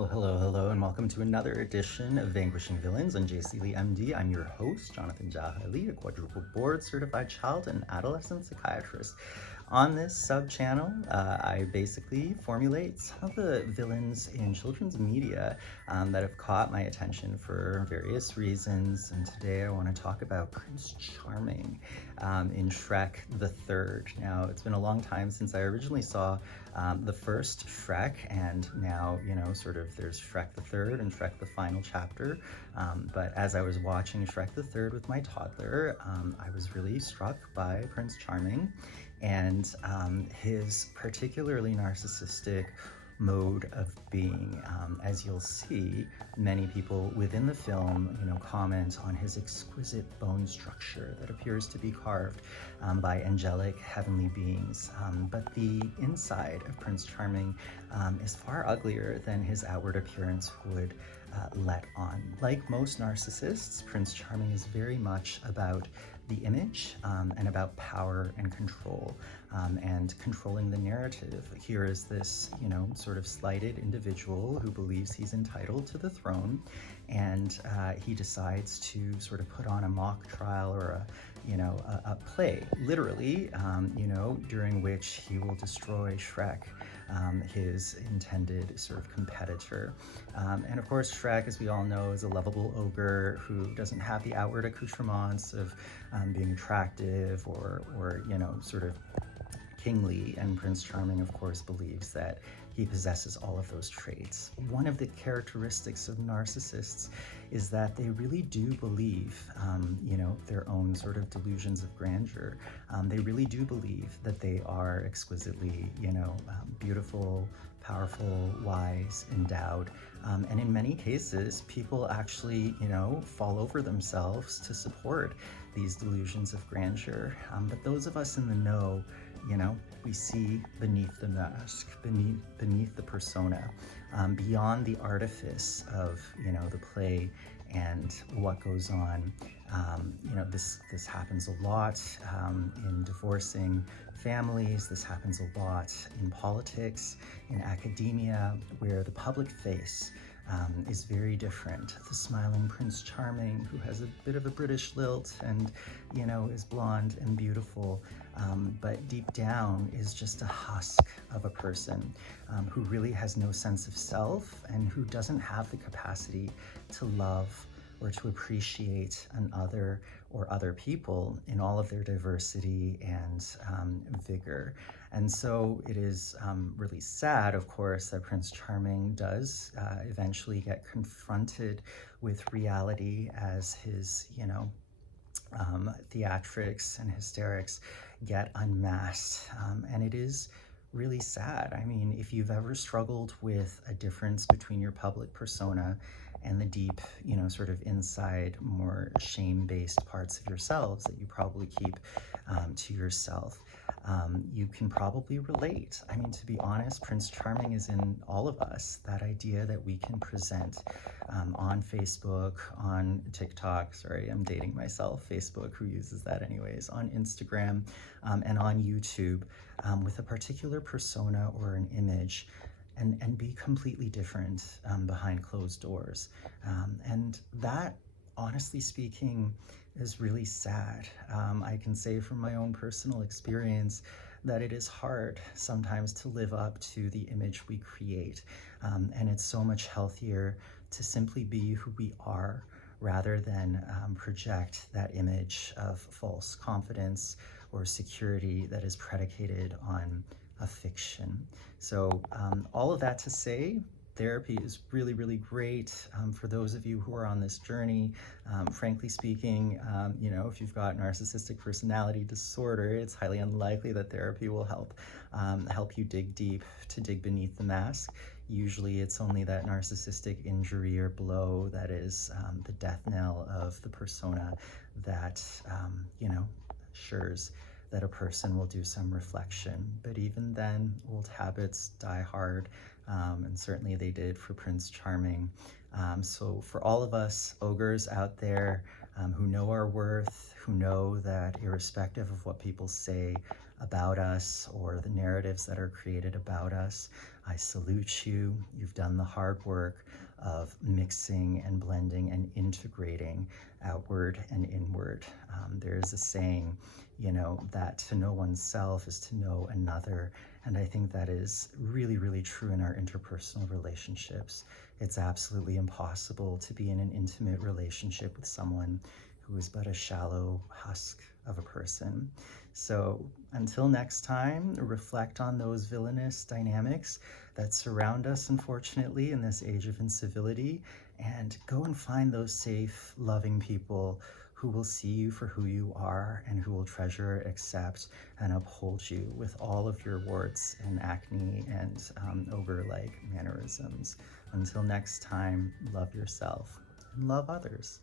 Well, hello, and welcome to another edition of Vanquishing Villains on JC Lee MD. I'm your host, Jonathan Jahali, a quadruple board certified child and adolescent psychiatrist. On this sub-channel, I basically formulate some of the villains in children's media that have caught my attention for various reasons. And today I want to talk about Prince Charming in Shrek the Third. Now, it's been a long time since I originally saw the first Shrek, and now, there's Shrek the Third and Shrek the Final Chapter. But as I was watching Shrek the Third with my toddler, I was really struck by Prince Charming and his particularly narcissistic mode of being. As you'll see, many people within the film, comment on his exquisite bone structure that appears to be carved by angelic heavenly beings. But the inside of Prince Charming is far uglier than his outward appearance would let on. Like most narcissists, Prince Charming is very much about the image and about power and control and controlling the narrative. Here is this, sort of slighted individual who believes he's entitled to the throne, and he decides to sort of put on a mock trial or a play, literally, during which he will destroy Shrek, his intended sort of competitor. And of course, Shrek, as we all know, is a lovable ogre who doesn't have the outward accoutrements of being attractive or sort of kingly, and Prince Charming, of course, believes that he possesses all of those traits. One of the characteristics of narcissists is that they really do believe, their own sort of delusions of grandeur. They really do believe that they are exquisitely, beautiful, powerful, wise, endowed. And in many cases, people actually, fall over themselves to support these delusions of grandeur. But those of us in the know, we see beneath the mask, beneath the persona, beyond the artifice of, the play and what goes on. This happens a lot in divorcing families. This happens a lot in politics, in academia, where the public face is very different. The smiling Prince Charming, who has a bit of a British lilt and, is blonde and beautiful, but deep down is just a husk of a person who really has no sense of self and who doesn't have the capacity to love or to appreciate an other or other people in all of their diversity and vigor. And so it is really sad, of course, that Prince Charming does eventually get confronted with reality as his, theatrics and hysterics get unmasked. And it is really sad. I mean, if you've ever struggled with a difference between your public persona and the deep, sort of inside, more shame-based parts of yourselves that you probably keep to yourself, you can probably relate. I mean, to be honest, Prince Charming is in all of us. That idea that we can present on Facebook, on TikTok, sorry, I'm dating myself, Facebook, who uses that anyways, on Instagram, and on YouTube, with a particular persona or an image, and be completely different behind closed doors. And that, honestly speaking, is really sad. I can say from my own personal experience that it is hard sometimes to live up to the image we create. And it's so much healthier to simply be who we are rather than project that image of false confidence or security that is predicated on a fiction. So all of that to say, therapy is really, really great for those of you who are on this journey. Frankly speaking, if you've got narcissistic personality disorder, it's highly unlikely that therapy will help you dig deep, to dig beneath the mask. Usually it's only that narcissistic injury or blow that is the death knell of the persona that, assures that a person will do some reflection. But even then, old habits die hard, and certainly they did for Prince Charming. So for all of us ogres out there who know our worth, who know that irrespective of what people say about us or the narratives that are created about us, I salute you. You've done the hard work of mixing and blending and integrating outward and inward. There is a saying, you know, that to know oneself is to know another. And I think that is really, really true in our interpersonal relationships. It's absolutely impossible to be in an intimate relationship with someone who is but a shallow husk of a person. So until next time, reflect on those villainous dynamics that surround us, unfortunately, in this age of incivility, and go and find those safe, loving people who will see you for who you are and who will treasure, accept, and uphold you with all of your warts and acne and ogre-like mannerisms. Until next time, love yourself and love others.